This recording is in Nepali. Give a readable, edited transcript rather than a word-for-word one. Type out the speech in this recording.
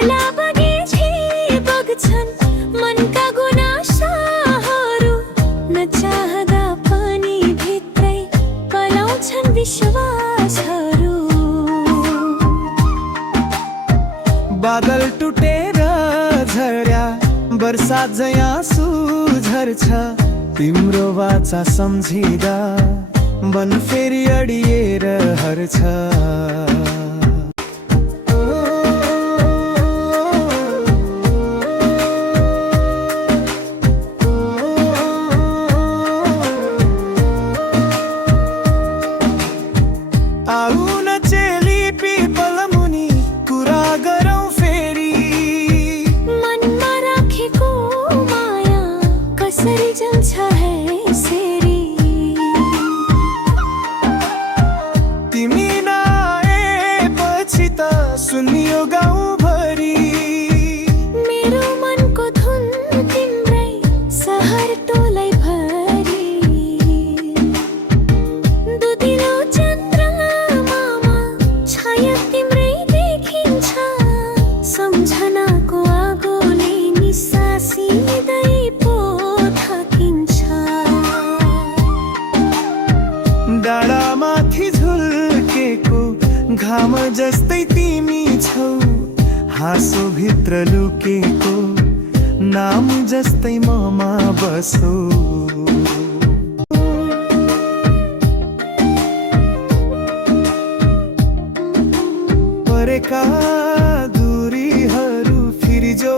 कला बगीचे बग्छन् मनका गुनासाहरू नचाहदा पनि भित्रै पलाउँछन् विश्वासहरू। बादल टुटेर झर्या बर्सात झै आँसु झर्छ तिम्रो वाचा सम्झिँदा मन फेरि अडिएर हर्छ। आऊ न चेली पिपल मुनि कुरा गरौँ फेरि मनमा राखेको माया कसरी जल्छ है सेरी। तिमी नआएपछि त सुनियो गाउँभरि मेरो मनको धुन तिम्रै सहर टोलै भरि। दुधिलो चन्द्रमामा छाया तिम्रै देखिन्छ सम्झनाको आगोले निसासिँदै पो थाकिन्छ। डाँडामाथि झुल्केको घाम जस्तै तिमी छौ हाँसो भित्र लुकेको नाम जस्तै ममा बसौ। परेका दूरीहरू फेरि जो